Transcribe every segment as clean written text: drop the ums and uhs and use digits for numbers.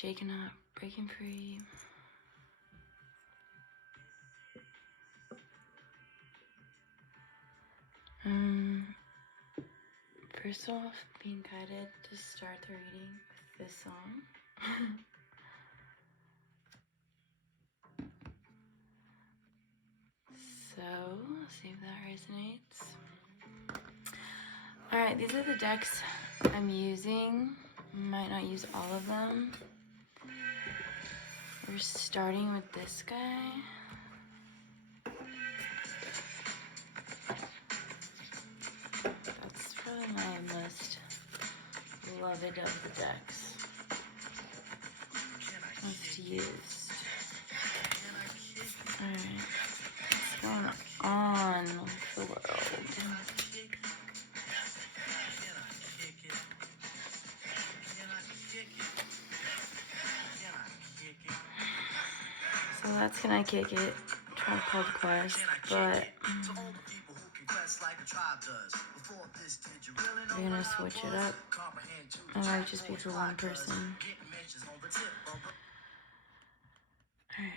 shaking up, breaking free. First off, being guided to start the reading with this song. So, see if that resonates. Alright, these are the decks I'm using. Might not use all of them. We're starting with this guy. That's probably my most beloved of the decks. Most used. Alright, what's going on with the world? So that's Can I Kick It? Tribe Called Quest, but we're gonna switch it up. It might just be for one person. Alright.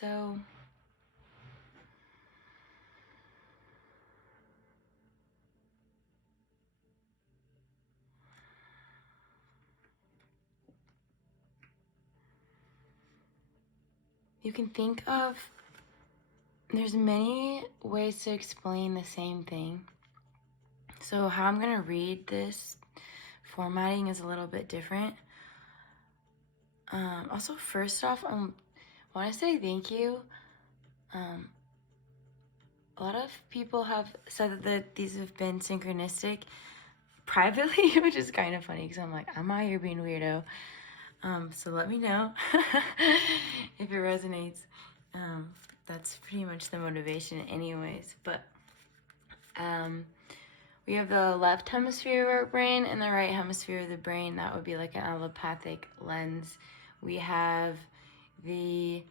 So you can think of, there's many ways to explain the same thing. So how I'm gonna read this formatting is a little bit different. Also, first off, I want to say thank you. A lot of people have said that these have been synchronistic privately, which is kind of funny because I'm like, I'm out here being weirdo. So let me know if it resonates. That's pretty much the motivation anyways. But we have the left hemisphere of our brain and the right hemisphere of the brain. That would be like an allopathic lens. We have the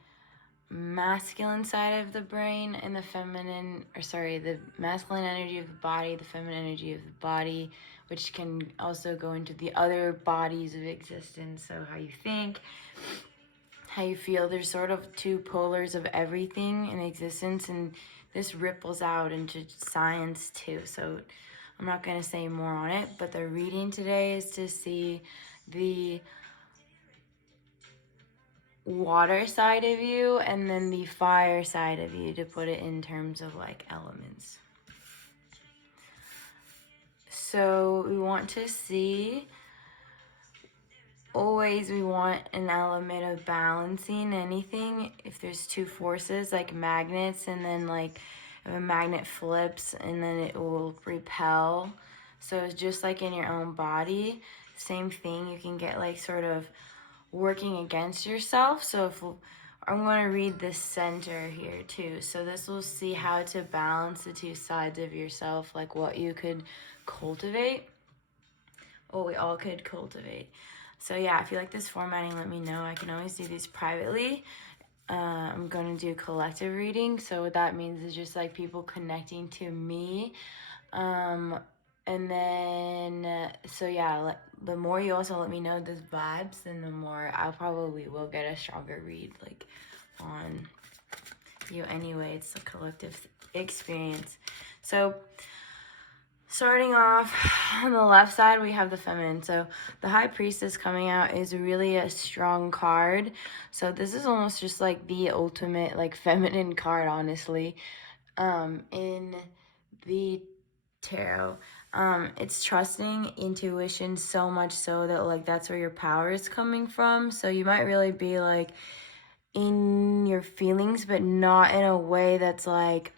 masculine side of the brain and the the masculine energy of the body, the feminine energy of the body, which can also go into the other bodies of existence. So how you think, how you feel, there's sort of two polars of everything in existence, and this ripples out into science too. So I'm not going to say more on it, but the reading today is to see the water side of you and then the fire side of you, to put it in terms of like elements. So we want to see, always we want an element of balancing anything. If there's two forces like magnets, and then like if a magnet flips and then it will repel. So it's just like in your own body, same thing. You can get like sort of working against yourself. So if I'm going to read the center here too. So this will see how to balance the two sides of yourself, like what you could cultivate, what we all could cultivate. So yeah, if you like this formatting, let me know. I can always do these privately. I'm going to do collective reading. So what that means is just like people connecting to me. And then, so yeah, the more you also let me know those vibes, then the more I probably will get a stronger read, like, on you anyway. It's a collective experience. So, starting off on the left side, we have the feminine. So, the High Priestess coming out is really a strong card. So, this is almost just like the ultimate, like, feminine card, honestly, in the tarot. It's trusting intuition so much so that like that's where your power is coming from. So you might really be like in your feelings, but not in a way that's like,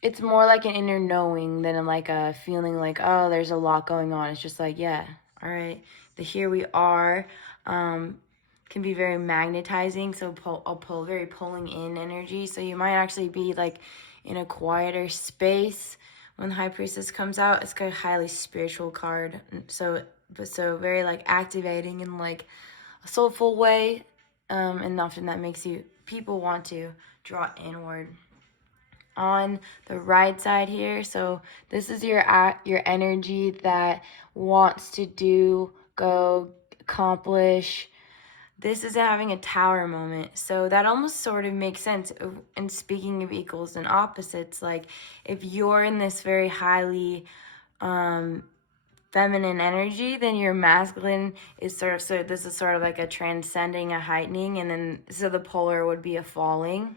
it's more like an inner knowing than like a feeling like, oh, there's a lot going on. It's just like, yeah, all right, the here we are. Can be very magnetizing, so very pulling in energy. So you might actually be like in a quieter space when the High Priestess comes out. It's got a highly spiritual card, so very like activating in like a soulful way, and often that makes people want to draw inward. on the right side here. So this is your energy that wants to do, go, accomplish. This is having a tower moment. So that almost sort of makes sense. And speaking of equals and opposites, like if you're in this very highly feminine energy, then your masculine is sort of, so this is sort of like a transcending, a heightening, and then so the polar would be a falling.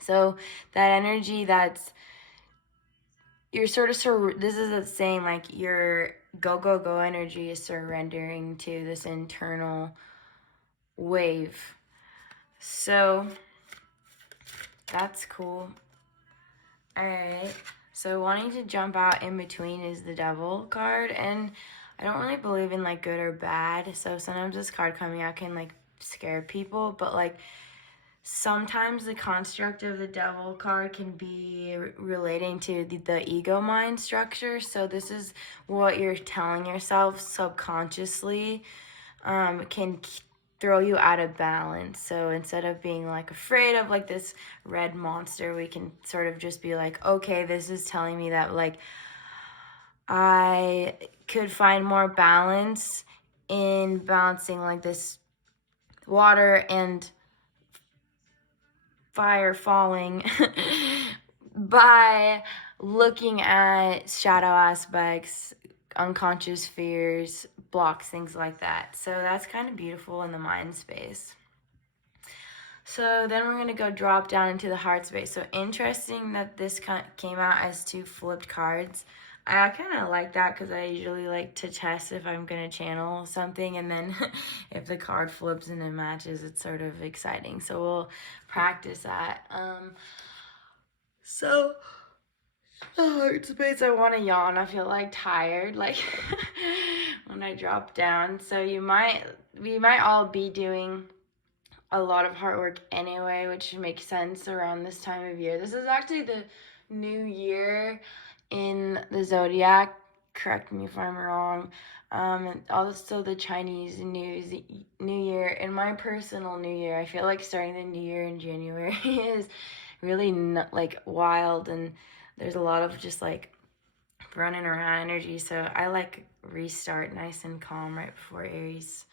So that energy that's, you're sort of, this is a saying like your go energy is surrendering to this internal wave. So that's cool. All right. So wanting to jump out in between is the devil card, and I don't really believe in like good or bad. So sometimes this card coming out can like scare people, but like sometimes the construct of the devil card can be relating to the ego mind structure. So this is what you're telling yourself subconsciously can throw you out of balance. So instead of being like afraid of like this red monster, we can sort of just be like, okay, this is telling me that like I could find more balance in balancing like this water and fire falling by looking at shadow aspects, unconscious fears, blocks, things like that. So that's kind of beautiful in the mind space. So then we're going to go drop down into the heart space. So interesting that this came out as 2 flipped cards. I kind of like that because I usually like to test if I'm going to channel something, and then if the card flips and it matches, it's sort of exciting. So we'll practice that. So the heart space, I want to yawn. I feel like tired, like when I drop down. So we might all be doing a lot of hard work anyway, which makes sense around this time of year. This is actually the new year in the zodiac. Correct me if I'm wrong. And also the Chinese New Year. In my personal New Year, I feel like starting the New Year in January is really like wild, and there's a lot of just like running around energy. So I like restart nice and calm right before Aries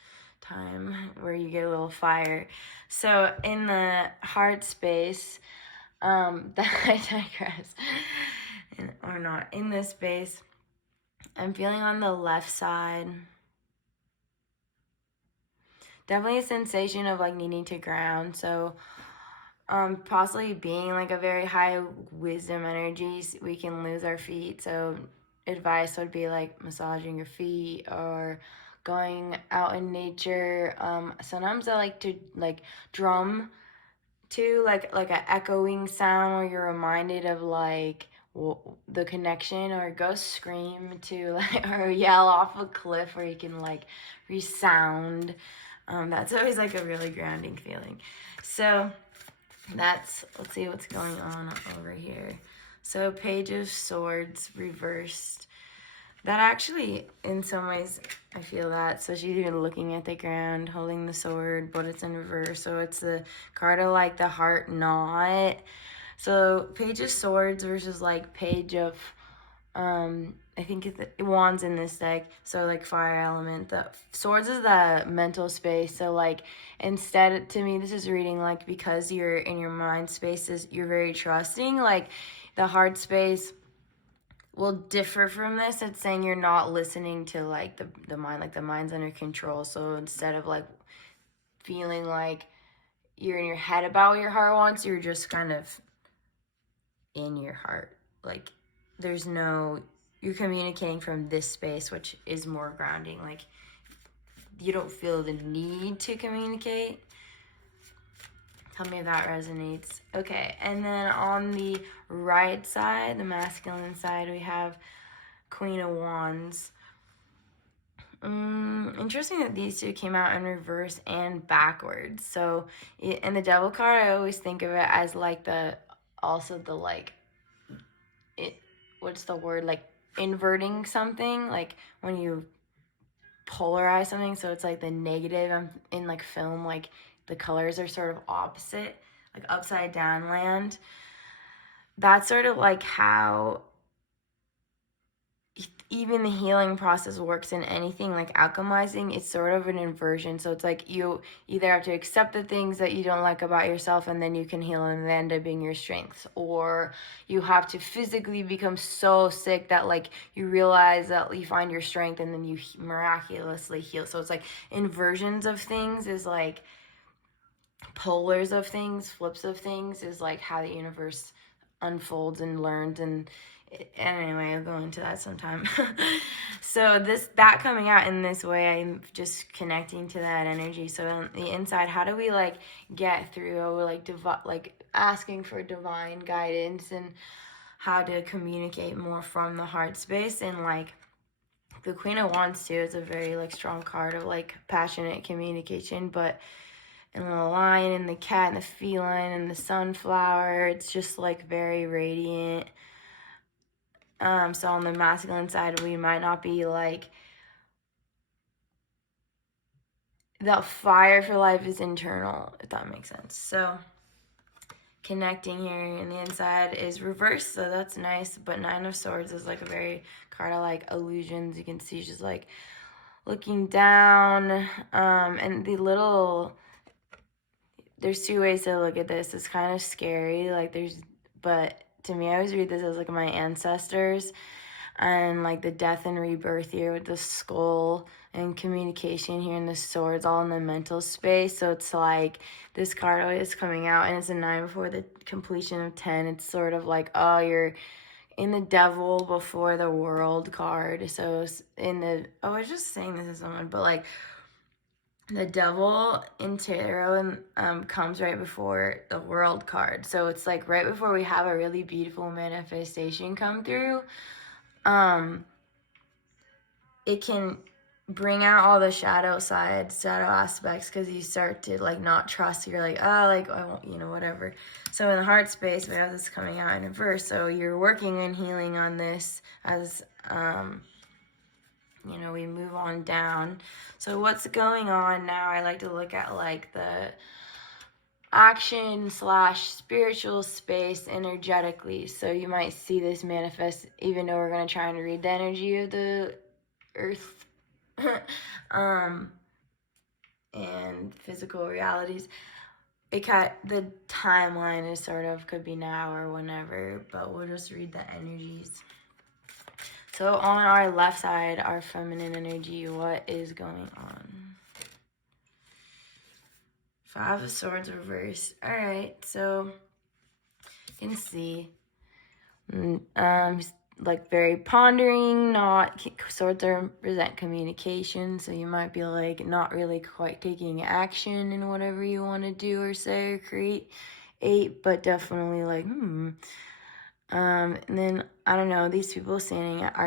time, where you get a little fire. So in the heart space, that I digress, or not, in this space, I'm feeling on the left side definitely a sensation of like needing to ground. So possibly being like a very high wisdom energies, we can lose our feet. So advice would be like massaging your feet or going out in nature. Sometimes I like to like drum to like an echoing sound where you're reminded of like the connection, or go scream to like or yell off a cliff where you can like resound. That's always like a really grounding feeling. So let's see what's going on over here. So Page of Swords reversed. That actually, in some ways, I feel that. So she's even looking at the ground, holding the sword, but it's in reverse. So it's the card of like the heart knot. So Page of Swords versus like Page of, I think it's wands in this deck. So like fire element. The swords is the mental space. So like instead, to me, this is reading like because you're in your mind spaces, you're very trusting. Like the heart space will differ from this. It's saying you're not listening to like the mind, like the mind's under control. So instead of like feeling like you're in your head about what your heart wants, you're just kind of in your heart. Like there's no, you're communicating from this space, which is more grounding. Like you don't feel the need to communicate. Tell me if that resonates. Okay, and then on the right side, the masculine side, we have Queen of Wands. Interesting that these two came out in reverse and backwards. So in the devil card, I always think of it as like also the like, what's the word, like inverting something, like when you polarize something. So it's like the negative in like film, like the colors are sort of opposite, like upside down land. that's sort of like how even the healing process works in anything like alchemizing. It's sort of an inversion. So it's like you either have to accept the things that you don't like about yourself and then you can heal and they end up being your strengths, or you have to physically become so sick that like you realize that you find your strength and then you miraculously heal. So it's like inversions of things is like polars of things, flips of things is like how the universe unfolds and learns. And anyway, I'll go into that sometime. So that coming out in this way, I'm just connecting to that energy. So on the inside, how do we like get through like asking for divine guidance and how to communicate more from the heart space. And like the Queen of Wands too is a very like strong card of like passionate communication, but and the lion and the cat and the feline and the sunflower, it's just like very radiant. So on the masculine side, we might not be like, the fire for life is internal, if that makes sense. So connecting here, and the inside is reversed, so that's nice. But Nine of Swords is like a very card of like illusions. You can see she's like looking down, and there's two ways to look at this. It's kind of scary, but to me, I always read this as like my ancestors and like the death and rebirth here with the skull and communication here and the swords all in the mental space. So it's like this card always coming out, and it's a 9 before the completion of 10. It's sort of like, oh, you're in the devil before the world card. So I was just saying this to someone, but like the devil in tarot comes right before the world card. So it's like right before we have a really beautiful manifestation come through. It can bring out all the shadow aspects, because you start to like not trust. You're like, oh, like I won't, whatever. So in the heart space, we have this coming out in reverse. So you're working and healing on this as we move on down. So what's going on now? I like to look at like the action / spiritual space energetically. So you might see this manifest, even though we're going to try and read the energy of the earth and physical realities. The timeline is sort of could be now or whenever, but we'll just read the energies. So on our left side, our feminine energy, what is going on? 5 of Swords reversed. All right, so you can see, like very pondering. Swords represent communication, so you might be like not really quite taking action in whatever you want to do or say or create, but definitely like and then I don't know, these people are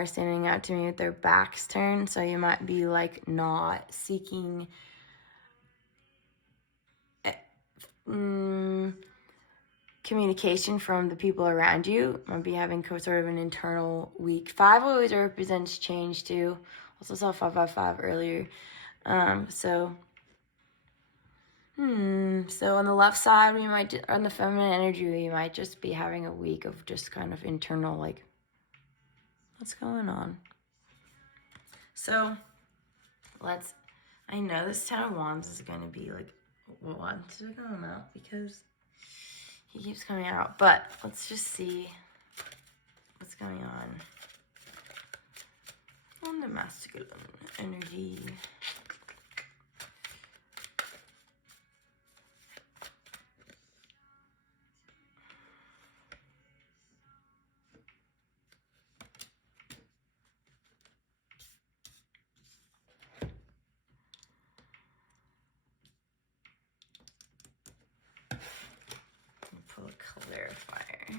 standing out to me with their backs turned, so you might be like not seeking communication from the people around you. Might be having sort of an internal week. 5 always represents change too. Also saw 555 earlier. So on the left side, on the feminine energy, we might just be having a week of just kind of internal, like, what's going on? So I know this 10 of Wands is going to be like, wants to come out because he keeps coming out, but let's just see what's going on the masculine energy. Pull a clarifier.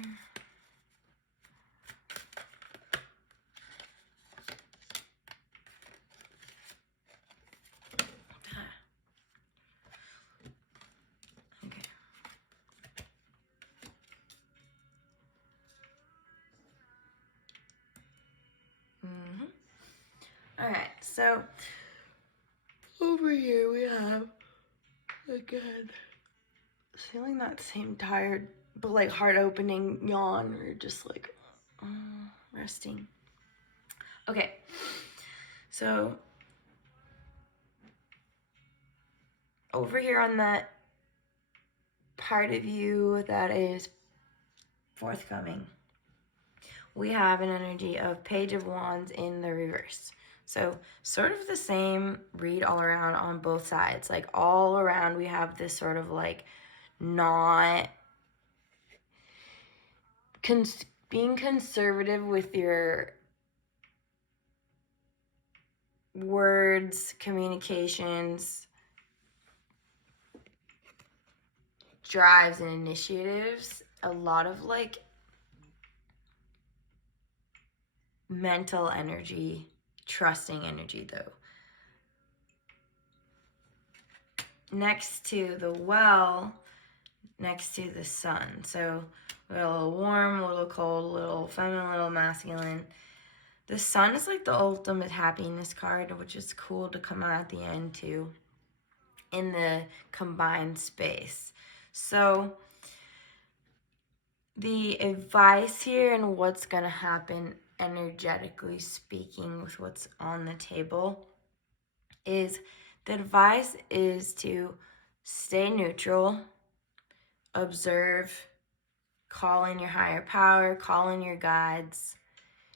Okay. All right, so over here we have, again, feeling that same tired but like heart opening yawn or just like resting. Okay, so over here on that part of you that is forthcoming, we have an energy of Page of Wands in the reverse. So sort of the same read all around on both sides. Like all around we have this sort of like not being conservative with your words, communications, drives, and initiatives. A lot of like mental energy, trusting energy though. Next to the well, next to the sun. So a little warm, a little cold, a little feminine, a little masculine. The sun is like the ultimate happiness card, which is cool to come out at the end too, in the combined space. So the advice here and what's going to happen energetically speaking with what's on the table is the advice is to stay neutral, observe, call in your higher power, call in your guides.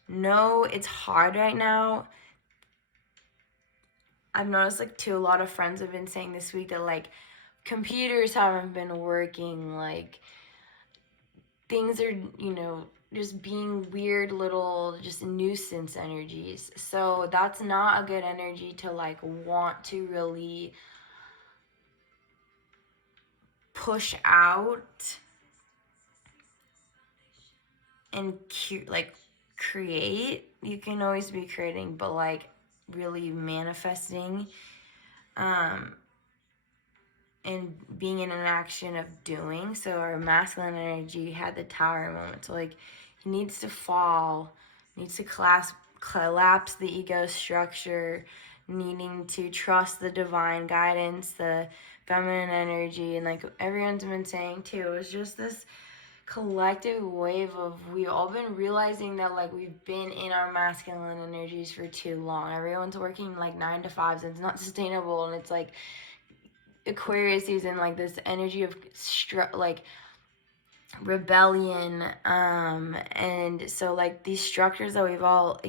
No, it's hard right now. I've noticed like too, a lot of friends have been saying this week that like computers haven't been working, like things are, just being weird little just nuisance energies. So that's not a good energy to like want to really push out and create. You can always be creating, but like really manifesting and being in an action of doing. So our masculine energy had the tower moment. So like he needs to fall, needs to collapse the ego structure, needing to trust the divine guidance, the feminine energy, and like everyone's been saying too, it was just this collective wave of we all been realizing that like we've been in our masculine energies for too long. Everyone's working like 9 to 5s and it's not sustainable, and it's like Aquarius season, like this energy of like rebellion, and so like these structures that we've all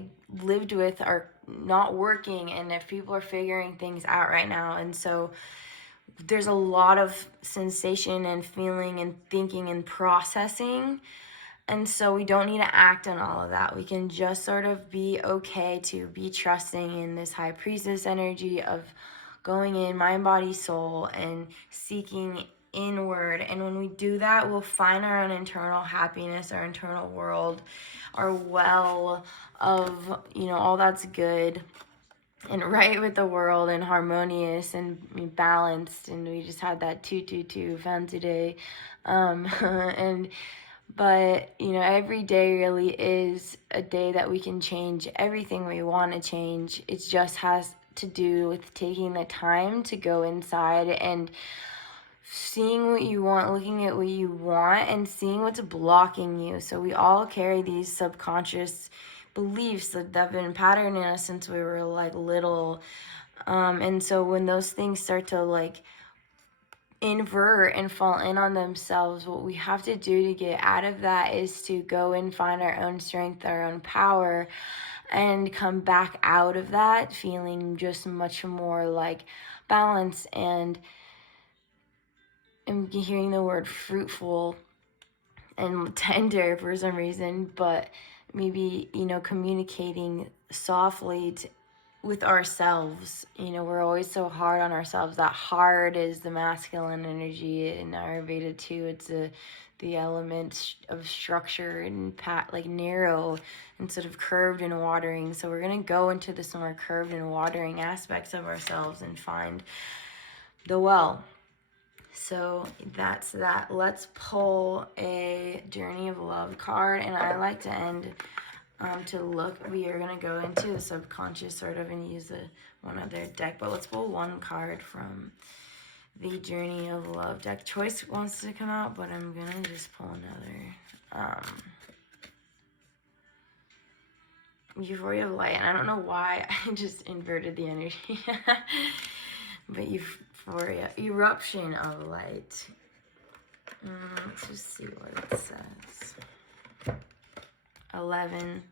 lived with are not working, and if people are figuring things out right now, and so there's a lot of sensation and feeling and thinking and processing, and so we don't need to act on all of that. We can just sort of be okay to be trusting in this high priestess energy of going in mind, body, soul, and seeking inward. And when we do that, we'll find our own internal happiness, our internal world, our well of, all that's good and right with the world and harmonious and balanced. And we just had that 222 fancy day. But every day really is a day that we can change everything we want to change. It just has to do with taking the time to go inside and seeing what you want, looking at what you want, and seeing what's blocking you. So we all carry these subconscious beliefs that have been patterning us since we were like little, and so when those things start to like invert and fall in on themselves, what we have to do to get out of that is to go and find our own strength, our own power, and come back out of that feeling just much more like balanced and I'm hearing the word fruitful and tender for some reason, but maybe, communicating softly with ourselves. We're always so hard on ourselves. That hard is the masculine energy in Ayurveda too. It's the element of structure and like narrow instead of curved and watering. So we're going to go into the more curved and watering aspects of ourselves and find the well. So that's that. Let's pull a Journey of Love card, and I like to end to look. We are going to go into the subconscious sort of and use one other deck, but let's pull one card from the Journey of Love deck. Choice wants to come out, but I'm gonna just pull another. Euphoria of Light, and I don't know why I just inverted the energy. But Euphoria, Eruption of Light. Let's just see what it says. 11,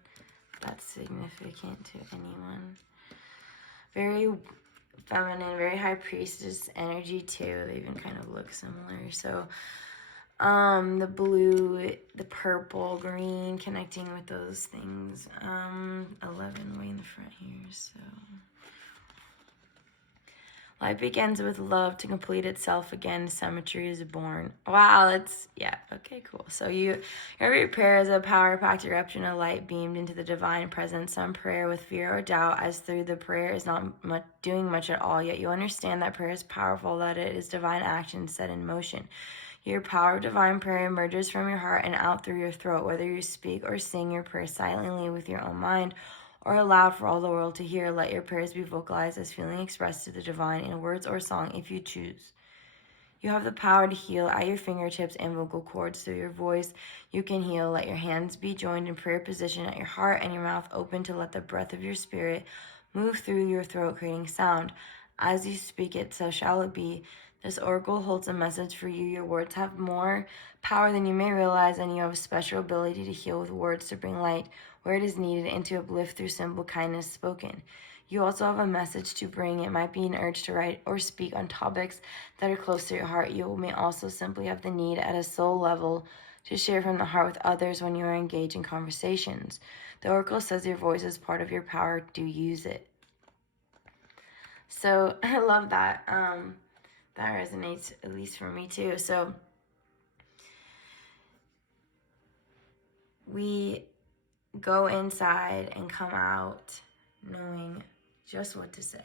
that's significant to anyone. Very feminine, very high priestess energy too. They even kind of look similar. So the blue, the purple, green, connecting with those things. 11 way in the front here. So life begins with love to complete itself again. Symmetry is born. Wow, that's, yeah, okay, cool. So every prayer is a power-packed eruption of light beamed into the divine presence. Some prayer with fear or doubt, as through the prayer is not doing much at all, yet you understand that prayer is powerful, that it is divine action set in motion. Your power of divine prayer emerges from your heart and out through your throat, whether you speak or sing your prayer silently with your own mind or aloud for all the world to hear. Let your prayers be vocalized as feeling expressed to the divine in words or song if you choose. You have the power to heal at your fingertips and vocal cords. Through your voice, you can heal. Let your hands be joined in prayer position at your heart and your mouth open to let the breath of your spirit move through your throat, creating sound. As you speak it, so shall it be. This oracle holds a message for you. Your words have more power than you may realize, and you have a special ability to heal with words to bring light where it is needed and to uplift through simple kindness spoken. You also have a message to bring. It might be an urge to write or speak on topics that are close to your heart. You may also simply have the need at a soul level to share from the heart with others when you are engaged in conversations. The oracle says your voice is part of your power. Do use it. So I love that. That resonates, at least for me too. So we go inside and come out knowing just what to say.